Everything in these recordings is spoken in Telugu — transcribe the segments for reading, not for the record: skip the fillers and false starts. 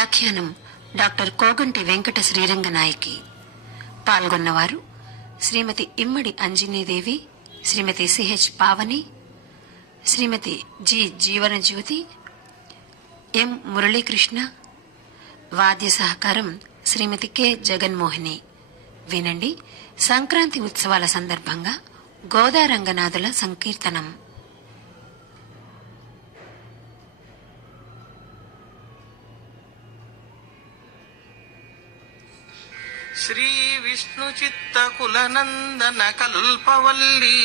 వ్యాఖ్యానం డాక్టర్ కోగంటి వెంకట శ్రీరంగనాయకి. పాల్గొన్నవారు శ్రీమతి ఇమ్మడి అంజనీదేవి, శ్రీమతి సిహెచ్ పావని, శ్రీమతి జి జీవనజ్యోతి, ఎం మురళీకృష్ణ. వాద్య సహకారం శ్రీమతి కె జగన్మోహిని. వినండి, సంక్రాంతి ఉత్సవాల సందర్భంగా గోదారంగనాథుల సంకీర్తనం. శ్రీ విష్ణు చిత్తకులనందన కల్పవల్లీ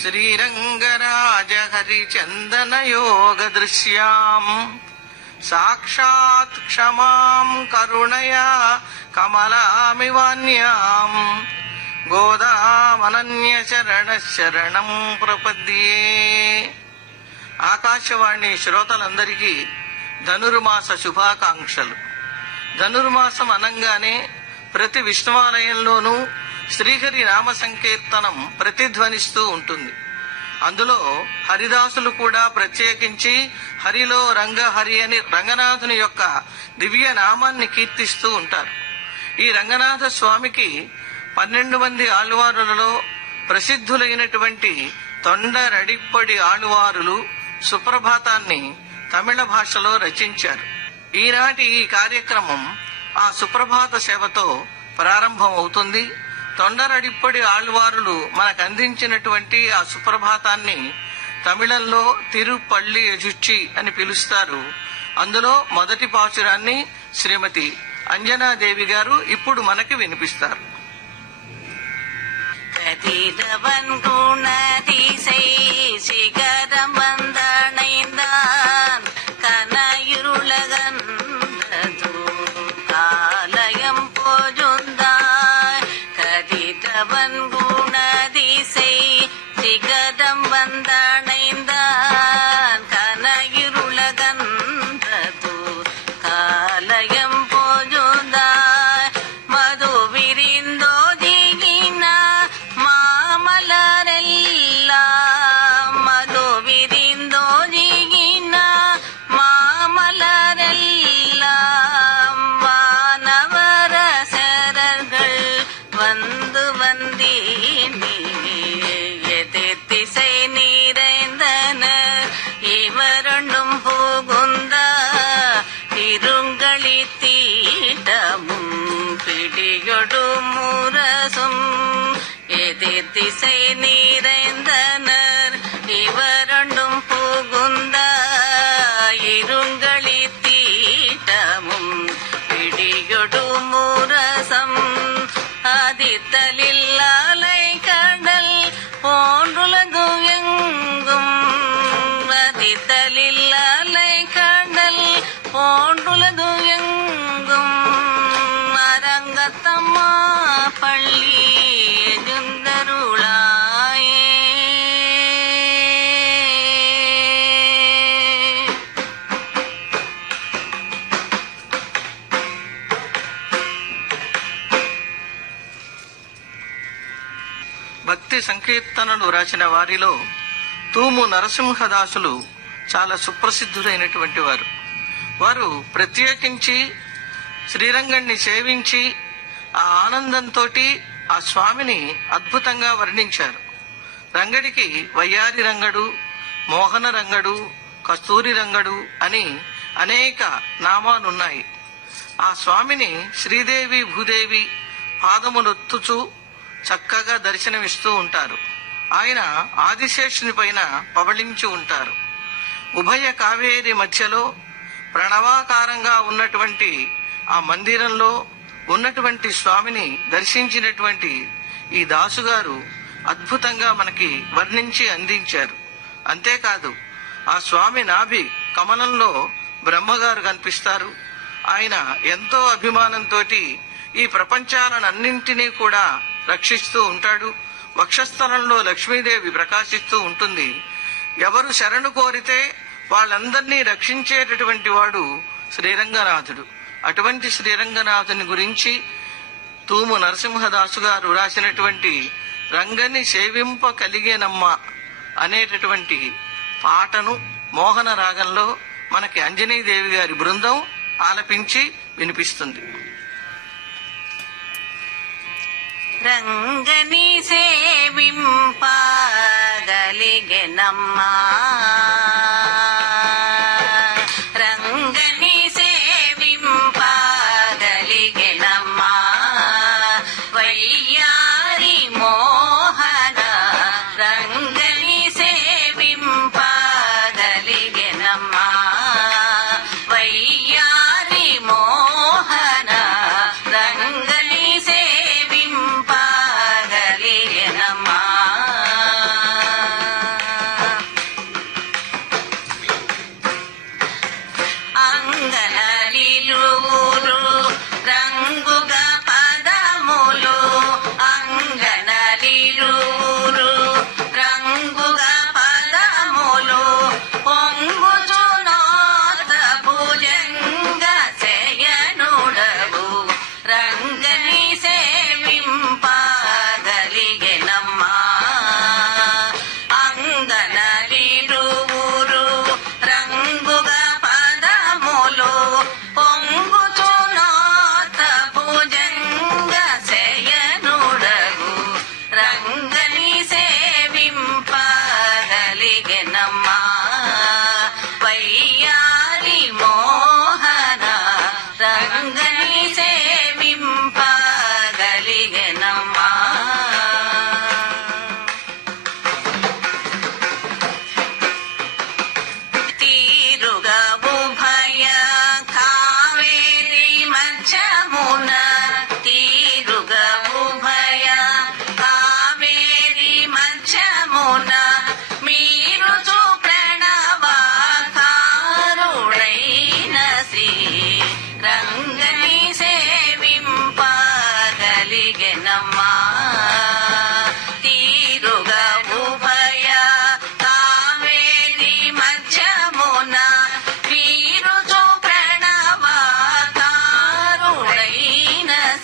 శ్రీరంగరాజ హరిచందన యోగ దృశ్యాం సాక్షాత్ క్షమాం కరుణయా కమలామివాన్యాం గోదామనన్య శరణ శరణం ప్రపద్యే. ఆకాశవాణి శ్రోతలందరికీ ధనుర్మాస శుభాకాంక్షలు. ధనుర్మాసం అనంగానే ప్రతి విష్ణువాలయంలోనూ శ్రీహరి నామ సంకీర్తనం ప్రతిధ్వనిస్తూ ఉంటుంది. అందులో హరిదాసులు కూడా ప్రత్యేకించి హరిలో రంగహరి అని రంగనాథుని యొక్క దివ్య నామాన్ని కీర్తిస్తూ ఉంటారు. ఈ రంగనాథ స్వామికి 12 మంది ఆళ్వారులలో ప్రసిద్ధులైనటువంటి తొండరడిప్పడి ఆళ్వారులు సుప్రభాతాన్ని తమిళ భాషలో రచించారు. ఈనాటి ఈ కార్యక్రమం ఆ సుప్రభాత సేవతో ప్రారంభం అవుతుంది. తొండరడిప్పడి ఆళ్వారులు మనకు అందించినటువంటి ఆ సుప్రభాతాన్ని తమిళంలో తిరుపల్లి ఎజుచ్చి అని పిలుస్తారు. అందులో మొదటి పాచురాన్ని శ్రీమతి అంజనాదేవి గారు ఇప్పుడు మనకి వినిపిస్తారు. கதிரவன் குணதிசை சிகரம் வந்தணைந்தான் கனயிருளகந்தது காலயம் போஜுந்தாய். கதிரவன் குணதிசை சிகரம் வந்தணைந்தான் கனயிருளகந்தது காலயம் போஜுந்தாய். மது விரிந்தோ திசை நிறைந்தனர் இவரண்டும் புகுந்த இருங்களி தீட்டமும் பிடியொடு முரசம் அதித்தலில் அலை கடல் போன்றுலகு எங்கும். அதித்தலில் அலை கடல் போன்றுலகு எங்கும். அரங்கத்தம்மா பள்ளி భక్తి సంకీర్తనలు రాసిన వారిలో తూము నరసింహదాసులు చాలా సుప్రసిద్ధులైనటువంటి వారు. వారు ప్రత్యేకించి శ్రీరంగణ్ణి సేవించి ఆ ఆనందంతో ఆ స్వామిని అద్భుతంగా వర్ణించారు. రంగడికి వయ్యారి రంగడు, మోహన రంగడు, కస్తూరి రంగడు అని అనేక నామాలున్నాయి. ఆ స్వామిని శ్రీదేవి భూదేవి పాదములొత్తుచూ చక్కగా దర్శనమిస్తూ ఉంటారు. ఆయన ఆదిశేషుని పైన పవళించి ఉంటారు. ఉభయ కావేరి మధ్యలో ప్రణవాకారంగా ఉన్నటువంటి ఆ మందిరంలో ఉన్నటువంటి స్వామిని దర్శించినటువంటి ఈ దాసుగారు అద్భుతంగా మనకి వర్ణించి అందించారు. అంతేకాదు, ఆ స్వామి నాభి కమలంలో బ్రహ్మగారు కనిపిస్తారు. ఆయన ఎంతో అభిమానంతో ఈ ప్రపంచాలన్నింటినీ కూడా రక్షిస్తూ ఉంటాడు. వక్షస్థలంలో లక్ష్మీదేవి ప్రకాశిస్తూ ఉంటుంది. ఎవరు శరణు కోరితే వాళ్ళందరినీ రక్షించేటటువంటి వాడు శ్రీరంగనాథుడు. అటువంటి శ్రీరంగనాథుని గురించి తూము నరసింహదాసు గారు రాసినటువంటి రంగని సేవింప కలిగేనమ్మ అనేటటువంటి పాటను మోహన రాగంలో మనకి అంజనీదేవి గారి బృందం ఆలపించి వినిపిస్తుంది. రంగని సేవింపగలిగెనమ్మా, రంగని సేవింపగలిగెనమ్మా, వయ్యారి మోహన రంగని సేవింపగలిగెనమ్మా, వయ్యారి మోహన రంగని సేవింపగలిగెనమ్మా. అంగనలిలువురు రంగుగా పదములు, అంగనలిలువురు రంగుగా పదములు, పొంగుచునాత భుజంగ శయనుడవు రంగని సేవింపగలిగెనమ్మా. అంగనలిలువురు రంగుగా పదములు, పొంగుచునాత భుజంగ శయనుడవు రంగని సేవింపగలిగెనమ్మా, వయ్యారి మోహన రంగని సేవింపగలిగెనమ్మా. తీరుగా ఉభయ కావేరి మధ్యమున, తీరుగా ఉభయ కావేరి మధ్యమున, మీరు ప్రణవాకారుడైన శ్రీ రంగని సేవింపగలిగెనమ్మా. తీరుగా ఉభయ కావేరి మధ్యమున, వీరు ప్రణవాకారుడైన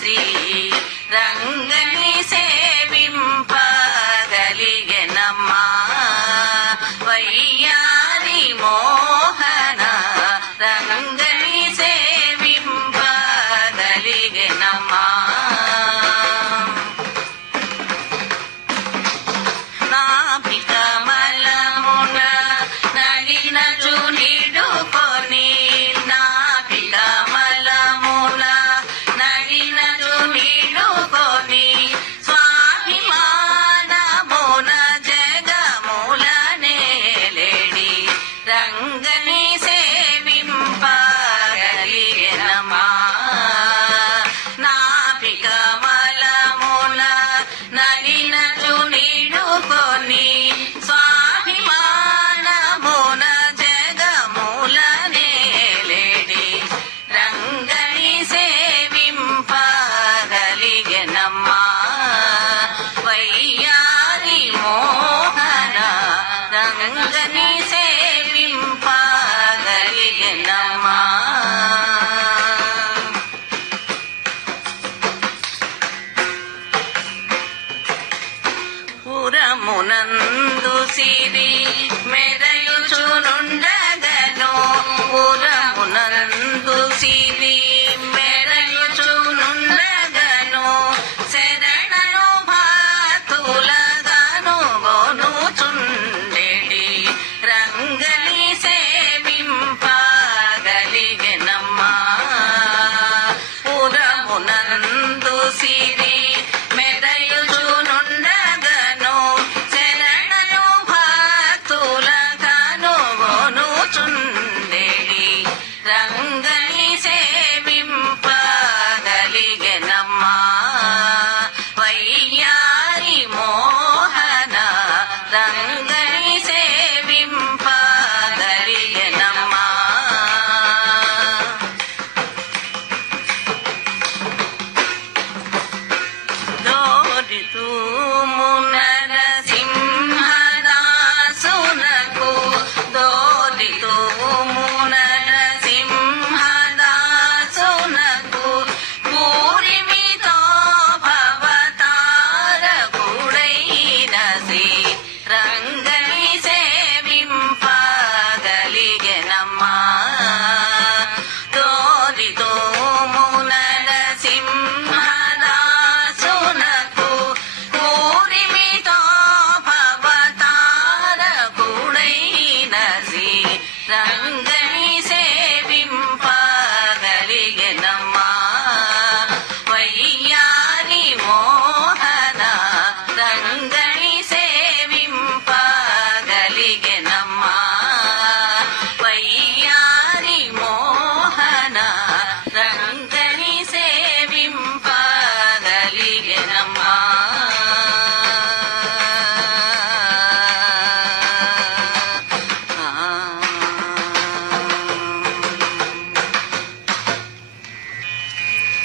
శ్రీ రంగని సేవింపగలిగెనమ్మా, వయ్యారి మోహన రంగని సేవింపగలిగెనమ్మా. నాభికమలమున నలినచు నిడుకొని, నాభికమలమున నలినచు నిడుకొని, స్వాభిమానమున జగముల నేలేడి రంగని సేవింపగలిగెనమ్మా. నాభికమలమున నలినచు నిడుకొని, స్వాభిమానమున జగముల నేలేడి రంగని సేవింపగలిగెనమ్మా, వయ్యారి మోహన రంగని సేవింపగలిగెనమ్మా. పురమునందు సిరి మెరయుచునుండగను, పురమునందు సిరి మెరయుచునుండగను, శరణను భాతులగాను గొనుచుండెడి రంగని సేవింపగలిగెనమ్మా. పురమునందు సిరి మెరయుచునుండగను, శరణను భాతులగాను గొనుచుండెడి రంగని సేవింపగలిగెనమ్మా.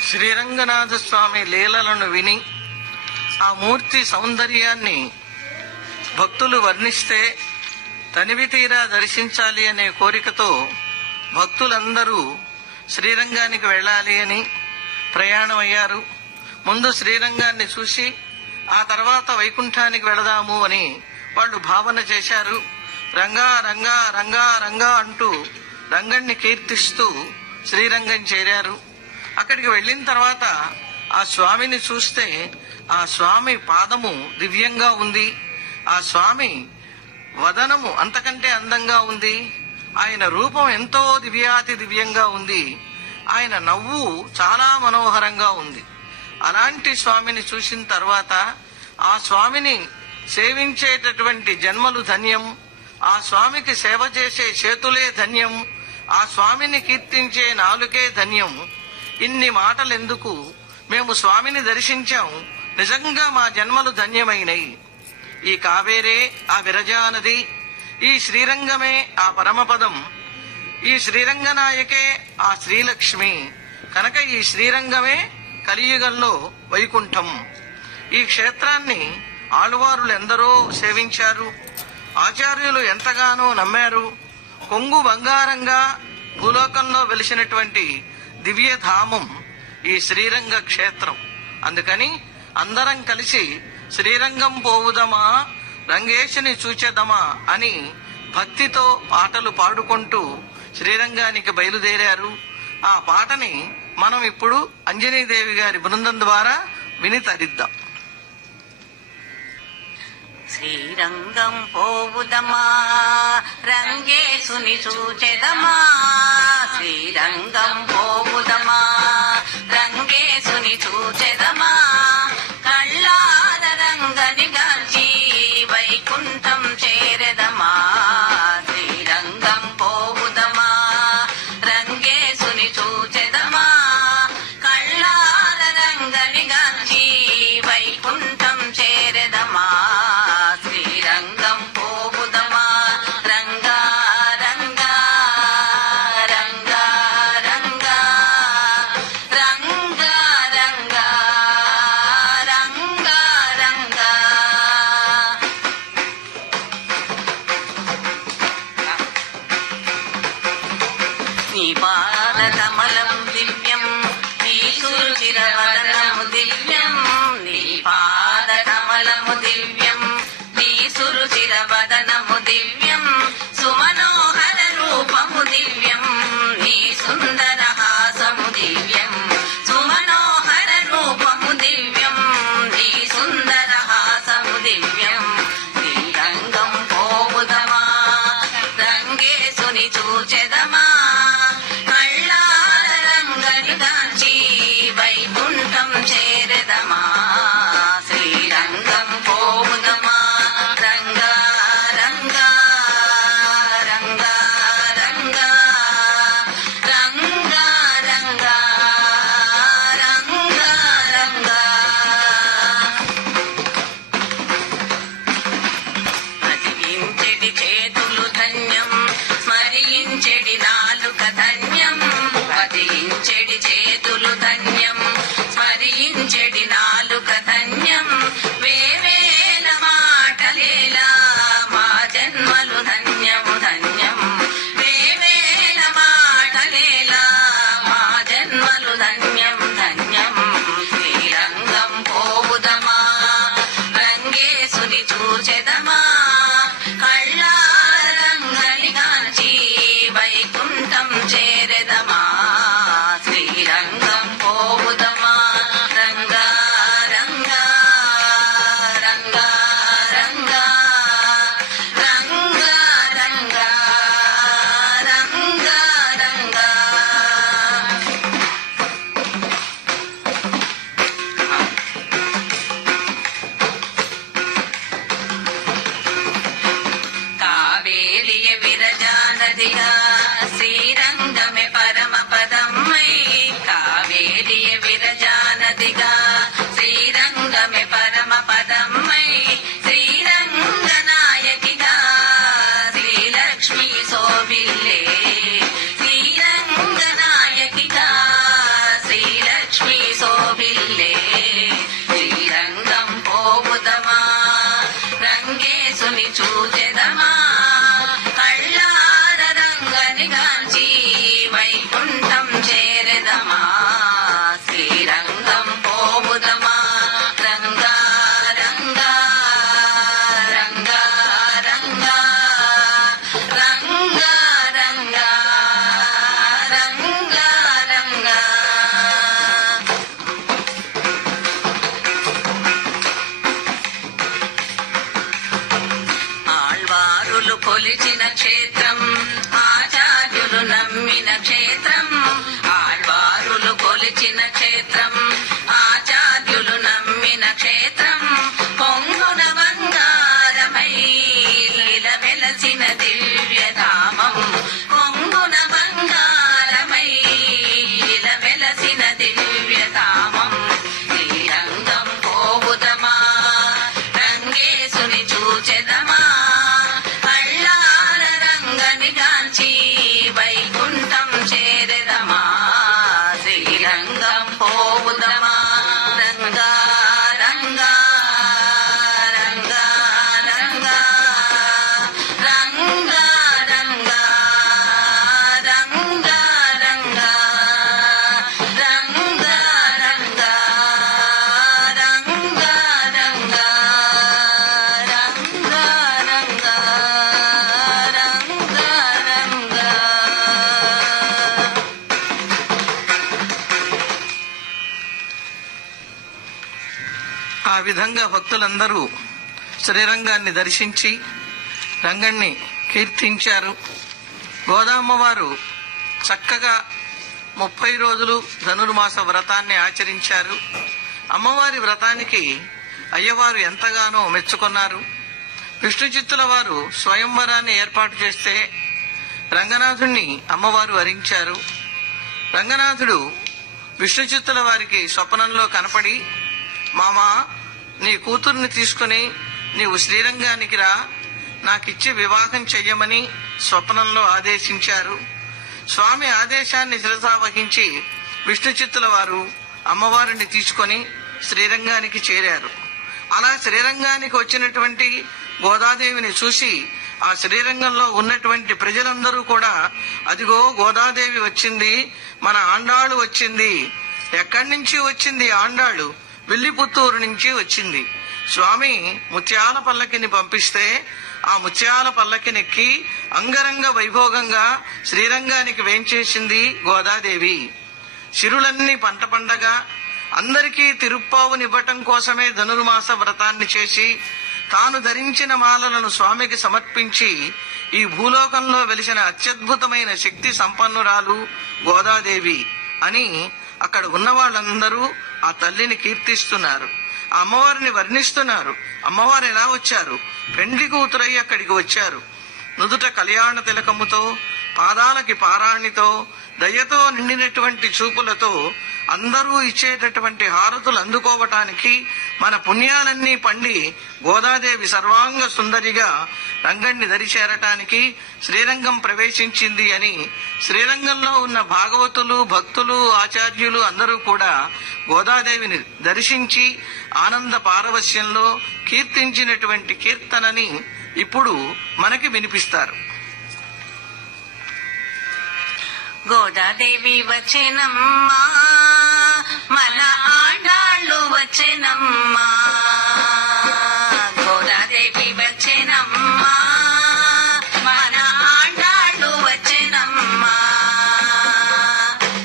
శ్రీరంగనాథ స్వామి లీలలను విని ఆ మూర్తి సౌందర్యాన్ని భక్తులు వర్ణిస్తే తనివి తీరా దర్శించాలి అనే కోరికతో భక్తులందరూ శ్రీరంగానికి వెళ్ళాలి అని ప్రయాణం అయ్యారు. ముందు శ్రీరంగాన్ని చూసి ఆ తర్వాత వైకుంఠానికి వెళదాము అని వాళ్ళు భావన చేశారు. రంగా రంగా రంగా రంగా అంటూ రంగణ్ణి కీర్తిస్తూ శ్రీరంగం చేరారు. అక్కడికి వెళ్ళిన తర్వాత ఆ స్వామిని చూస్తే ఆ స్వామి పాదము దివ్యంగా ఉంది, ఆ స్వామి వదనము అంతకంటే అందంగా ఉంది, ఆయన రూపం ఎంతో దివ్యాతి దివ్యంగా ఉంది, ఆయన నవ్వు చాలా మనోహరంగా ఉంది. అలాంటి స్వామిని చూసిన తర్వాత ఆ స్వామిని సేవించేటటువంటి జన్మలు ధన్యం, ఆ స్వామికి సేవ చేసే చేతులే ధన్యం, ఆ స్వామిని కీర్తించే నాలుకే ధన్యం. ఇన్ని మాటలెందుకు, మేము స్వామిని దర్శించాం, నిజంగా మా జన్మలు ధన్యమైనవి. ఈ కావేరే ఆ విరజా నది, ఈ శ్రీరంగమే ఆ పరమపదం, ఈ శ్రీరంగనాయకే ఆ శ్రీలక్ష్మి. కనుక ఈ శ్రీరంగమే కలియుగంలో వైకుంఠం. ఈ క్షేత్రాన్ని ఆళ్వారులు ఎందరో సేవించారు, ఆచార్యులు ఎంతగానో నమ్మారు. కొంగు బంగారంగా భూలోకంలో వెలిసినటువంటి దివ్యధామం ఈ శ్రీరంగ క్షేత్రం. అందుకని అందరం కలిసి శ్రీరంగం పోవుదమా, రంగేశుని చూచెదమా అని భక్తితో పాటలు పాడుకుంటూ శ్రీరంగానికి బయలుదేరారు. ఆ పాటని మనం ఇప్పుడు అంజనీదేవి గారి బృందం ద్వారా విని తరిద్దాం. శ్రీరంగం పోవుదమా, రంగేశుని చూచెదమా. శ్రీరంగం పోవుదమా, రంగేశుని చూచెదమా. కళ్ళార రంగని గాల్చి వైకుంఠం చేరెదమా. శ్రీరంగం పోవుదమా, రంగేశుని చూచెదమా. కళ్ళార రంగని గాల్చి వైకుంఠం చేరెదమా. శ్రీరంగం పోవుదమా, రంగా రంగా రంగా రంగా రంగా రంగా రంగా రంగా. నీ పాద కమలం దివ్యం, నీ సురుచిరవదనము దివ్యం. నీ పాద కమలము దివ్యం, నీ సురుచిరవదనము దివ్యం. సుమనోహర రూపము దివ్యం, నీ సుందర హాసము దివ్యం. సుమనోహర రూపము దివ్యం, నీ సుందర హాసము దివ్యం. శ్రీరంగం పోవుదమా, రంగేశుని చూచెదమా. కళ్ళార రంగని గాంచి వైకుంఠం చేరెదమా. శ్రీరంగం పోవుదమా, రంగా రంగా రంగా రంగా రంగా రంగా రంగా రంగా. భజించెడి చేతులు ధన్యం, స్మరించెడి నాలుక ధన్యం. భజించెడి చేతులు ధన్యం, స్మరించెడి నాలుక ధన్యం. వేవేల మాటలేలా మా జన్మలు ధన్యము ధన్యం. వేవేల మాటలేలా మా జన్మలు ధన్యం ధన్యం. శ్రీరంగం పోవుదమా, రంగేశుని చూచెదమా. కళ్ళార రంగని గాంచి వైకుంఠం చేరెదమా. శ్రీరంగం పోవుదమా, రంగా రంగా రంగా రంగా రంగా రంగా రంగా రంగా. విధంగా భక్తులందరూ శ్రీరంగాన్ని దర్శించి రంగణ్ణి కీర్తించారు. గోదామ్మవారు చక్కగా 30 రోజులు ధనుర్మాస వ్రతాన్ని ఆచరించారు. అమ్మవారి వ్రతానికి అయ్యవారు ఎంతగానో మెచ్చుకున్నారు. విష్ణు చిత్తుల వారు స్వయంవరాన్ని ఏర్పాటు చేస్తే రంగనాథుణ్ణి అమ్మవారు వరించారు. రంగనాథుడు విష్ణు చిత్తుల వారికి స్వప్నంలో కనపడి, మామా, నీ కూతుర్ని తీసుకుని నీవు శ్రీరంగానికి రా, నాకిచ్చి వివాహం చెయ్యమని స్వప్నంలో ఆదేశించారు. స్వామి ఆదేశాన్ని శిరసావహించి విష్ణు చిత్తుల వారు అమ్మవారిని తీసుకొని శ్రీరంగానికి చేరారు. అలా శ్రీరంగానికి వచ్చినటువంటి గోదాదేవిని చూసి ఆ శ్రీరంగంలో ఉన్నటువంటి ప్రజలందరూ కూడా, అదిగో గోదాదేవి వచ్చింది, మన ఆండాళ్ళు వచ్చింది. ఎక్కడి నుంచి వచ్చింది ఆండాళ్ళు? విల్లిపుత్తూరు నుంచి వచ్చింది. స్వామి ముత్యాల పల్లకిని పంపిస్తే ఆ ముత్యాల పల్లకినెక్కి అంగరంగ వైభోగంగా శ్రీరంగానికి వేంచేసింది గోదాదేవి. సిరులన్నీ పంట పండగా అందరికీ తిరుప్పావునివ్వటం కోసమే ధనుర్మాస వ్రతాన్ని చేసి తాను ధరించిన మాలలను స్వామికి సమర్పించి ఈ భూలోకంలో వెలిసిన అత్యద్భుతమైన శక్తి సంపన్నురాలు గోదాదేవి అని అక్కడ ఉన్న వాళ్ళందరూ ఆ తల్లిని కీర్తిస్తున్నారు. ఆ అమ్మవారిని వర్ణిస్తున్నారు. అమ్మవారు ఎలా వచ్చారు? పెండ్లి కూతురై అక్కడికి వచ్చారు. నుదుట కళ్యాణ తిలకముతో, పాదాలకి పారాణితో, దయతో నిండినటువంటి చూపులతో అందరూ ఇచ్చేటటువంటి హారతులు అందుకోవటానికి మన పుణ్యాలన్నీ పండి గోదాదేవి సర్వాంగ సుందరిగా రంగణ్ణి దరిచేరటానికి శ్రీరంగం ప్రవేశించింది అని శ్రీరంగంలో ఉన్న భాగవతులు, భక్తులు, ఆచార్యులు అందరూ కూడా గోదాదేవిని దర్శించి ఆనంద పారవశ్యంలో కీర్తించినటువంటి కీర్తనని ఇప్పుడు మనకి వినిపిస్తారు. గోదాదేవి వచ్చెనమ్మా, మన ఆండాళ్ళు వచ్చెనమ్మా. గోదాదేవి వచ్చెనమ్మా, మన ఆండాళ్ళు వచ్చెనమ్మా.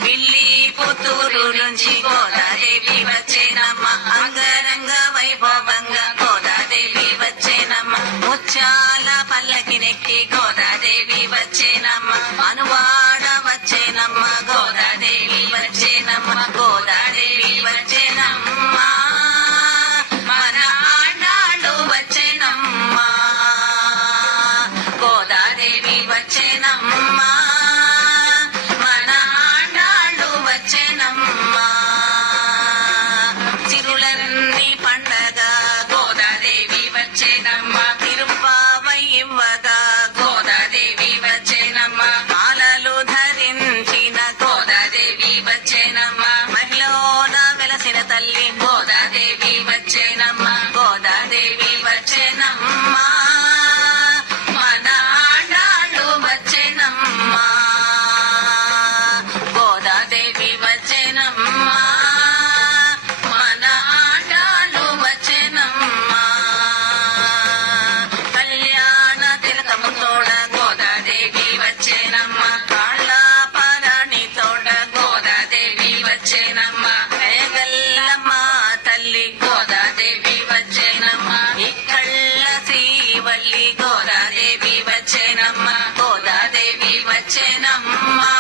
విల్లి పుత్తూరు నుంచి గోదాదేవి వచ్చెనమ్మా, అంగరంగ వైభవంగా గోదాదేవి వచ్చెనమ్మా. ముత్యాల పల్లకినెక్కి గోదాదేవి వచ్చెనమ్మా, అనువాడ వచ్చేనమ్మ గోదాదేవి వచ్చేనమ్మ. గోదాదేవి వచ్చేనమ్మా, మన ఆండాళ్ళు వచ్చేనమ్మా. గోదాదేవి వచ్చేనమ్మా, మన ఆండాళ్ళు వచ్చేనమ్మా. చిరులన్నీ పండగ గోదాదేవి వచ్చేనమ్మా, తిరుప్పావై ఇవ్వగా గోదాదేవి వచ్చేనమ్మా. మాలలు ధరించిన గోదాదేవి వచ్చేనమ్మా, మహిళన వెలసిన తల్లి గోదాదేవి వచ్చేనమ్మా. గోదాదేవి వచ్చేనమ్మా, మన ఆండాళ్ళు వచ్చేనమ్మా. గోదాదేవి వచ్చేనమ్మా, మన ఆండాళ్ళు వచ్చేనమ్మా. కళ్యాణ తిలకముతోడ గోదాదేవి వచ్చేనమ్మా, కాళ్ళ పారాణి తోడ గోదాదేవి వచ్చేనమ్మా. జయగల్లమ్మ తల్లి గోదాదేవి వచ్చేనమ్మా, ఇక్కళ్ళ శ్రీవల్లి గోదాదేవి వచ్చేనమ్మా. గోదాదేవి వచ్చేనమ్మా,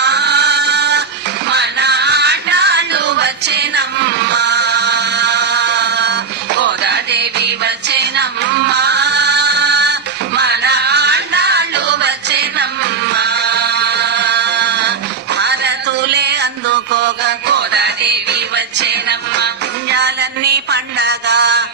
మన ఆండాళ్ళు వచ్చేనమ్మా. గోదాదేవి వచ్చేనమ్మా, మన ఆండాళ్ళు వచ్చేనమ్మా. హారతులే అందుకోగా గోదాదేవి వచ్చేనమ్మా, పుణ్యాలన్నీ పండగ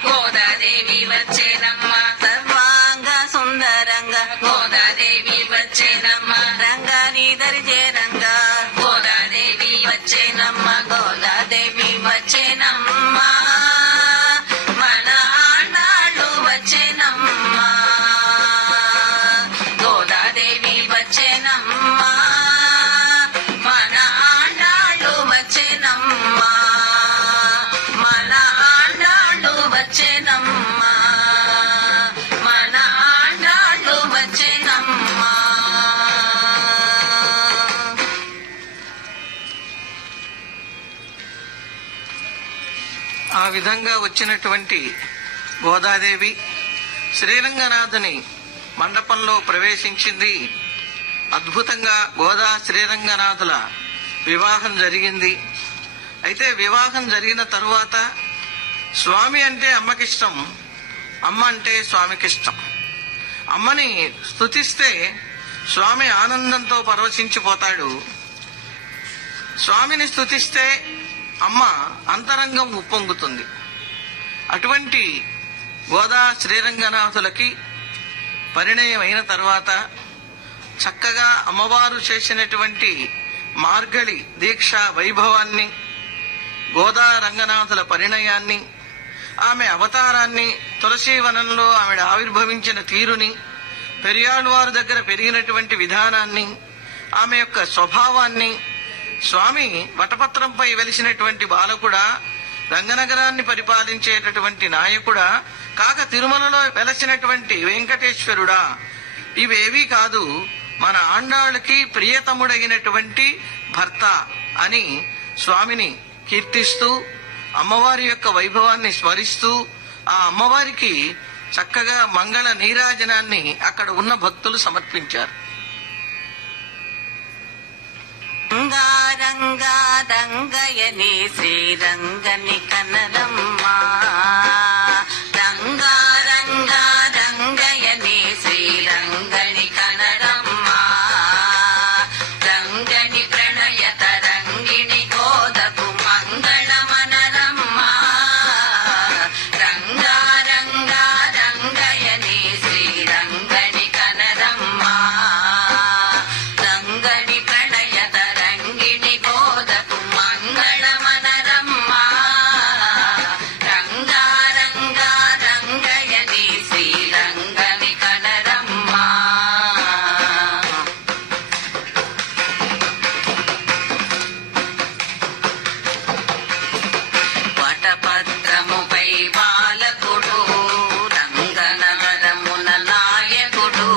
గోదాదేవి వచ్చేనమ్మా. సర్వాంగ సుందరంగా గోదాదేవి వచ్చేనమ్మా, రంగాని దరిచేరంగా గోదాదేవి వచ్చేనమ్మా. గోదాదేవి వచ్చేనమ్మా, మన ఆండాళ్ళు వచ్చేనమ్మా. గోదాదేవి వచ్చేనమ్మా, మన ఆండాళ్ళు వచ్చేనమ్మా. మన ఆండాళ్ళు వచ్చేనమ్మా, మన ఆండాళ్ళు వచ్చేనమ్మా. ఆ విధంగా వచ్చినటువంటి గోదాదేవి శ్రీరంగనాథుని మండపంలో ప్రవేశించింది. అద్భుతంగా గోదా శ్రీరంగనాథుల వివాహం జరిగింది. అయితే వివాహం జరిగిన తరువాత స్వామి అంటే అమ్మకిష్టం, అమ్మ అంటే స్వామికిష్టం. అమ్మని స్తుతిస్తే స్వామి ఆనందంతో పరవశించిపోతాడు. స్వామిని స్తుతిస్తే అమ్మ అంతరంగం ఉప్పొంగుతుంది. అటువంటి గోదా శ్రీరంగనాథులకి పరిణయం అయిన తర్వాత చక్కగా అమ్మవారు చేసినటువంటి మార్గళి దీక్ష వైభవాన్ని, గోదా రంగనాథుల పరిణయాన్ని, ఆమె అవతారాన్ని, తులసీవనంలో ఆవిడ ఆవిర్భవించిన తీరుని, పెరియాళ్వారు దగ్గర పెరిగినటువంటి విధానాన్ని, ఆమె యొక్క స్వభావాన్ని, స్వామి వటపత్రంపై వెలిసినటువంటి బాలకుడా, రంగనగరాన్ని పరిపాలించేటటువంటి నాయకుడా, కాక తిరుమలలో వెలసినటువంటి వెంకటేశ్వరుడా, ఇవేవీ కాదు మన ఆండాళ్ళకి ప్రియతముడైనటువంటి భర్త అని స్వామిని కీర్తిస్తూ అమ్మవారి యొక్క వైభవాన్ని స్మరిస్తూ ఆ అమ్మవారికి చక్కగా మంగళ నీరాజనాన్ని అక్కడ ఉన్న భక్తులు సమర్పించారు. రంగారంగా రంగయని శ్రీరంగని కనరమ్మా, రంగారంగా రంగయని శ్రీరంగని కనరమ్మా, రంగని ప్రణయ తరంగిణి గోదకు మంగళమనరమ్మా, రంగారంగా రంగయని శ్రీరంగని కనరమ్మా, రంగని ప్రణయ తరంగిణి గోదకు మంగళమనరమ్మా, రంగారంగా రంగయని శ్రీరంగని కనరమ్మా. వటపత్రముపై బాలకుడు రంగనగరమున నాయకుడు,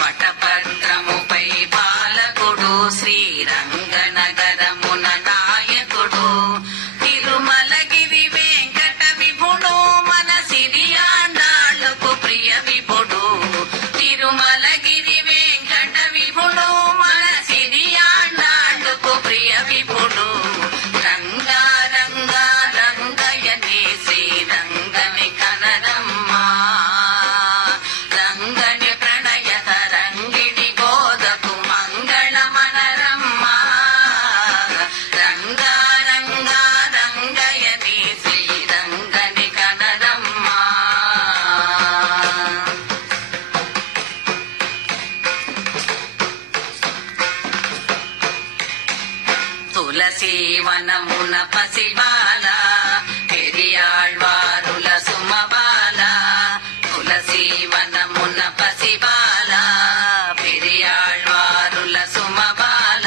వటపత్రముపై బాలకుడు శ్రీరంగనగరమున నాయకుడు, తిరుమలగిరి వెంకట విభుడు మన సిరియాండాళ్ళకు ప్రియ విభుడు, తిరుమలగిరి వెంకట విభుడు మన సిరియాండాళ్ళకు ప్రియ విభుడు, రంగారంగా రంగయని శ్రీరంగని కనరమ్మా, రంగని ప్రణయ తరంగిణి గోదకు మంగళమనరమ్మా, రంగారంగా రంగయని శ్రీరంగని కనరమ్మా. తులసీవనమున పసిబాల పెరియాళ్వారుల సుమబాల, తులసీవనమున పసిబాల పెరియాళ్వారుల సుమబాల,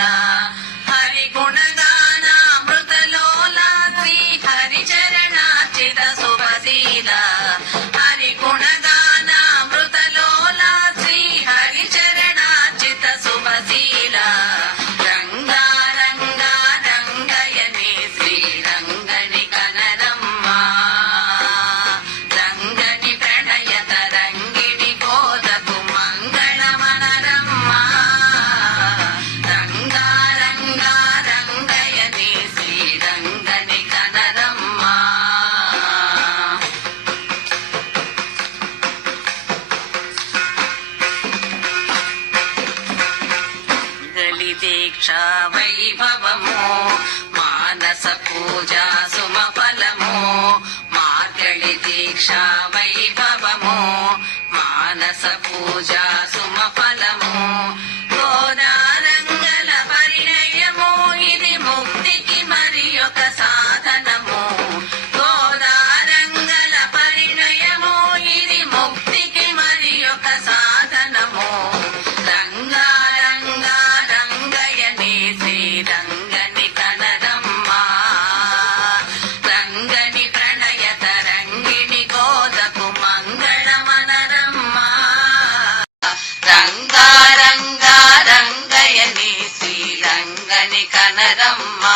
హరిగుణగానామృతలోల శ్రీ హరిచరణార్చిత శుభశీల, హరిగుణగానామృతలోల శ్రీ హరిచరణార్చిత శుభశీల, రంగారంగా రంగయని శ్రీరంగని కనరమ్మా, రంగని ప్రణయ తరంగిణి గోదకు మంగళమనరమ్మా, రంగారంగా రంగయని శ్రీరంగని కనరమ్మా. గలి దీక్ష వైభవము మానస పూజా సుమఫలము, మార్గళి దీక్ష వైభవము మానస పూజా సుమఫలము, గోదారంగల పరిణయము ఇది ముక్తికి మరి ఒక సాధనము, గోదారంగల పరిణయము ఇది ముక్తికి మరి ఒక సాధనము, రంగారంగా రంగయని శ్రీరంగని కనరమ్మా, రంగని ప్రణయ తరంగిణి గోదకు మంగళమనరమ్మా, రంగారంగా రంగయని శ్రీరంగని కనరమ్మా.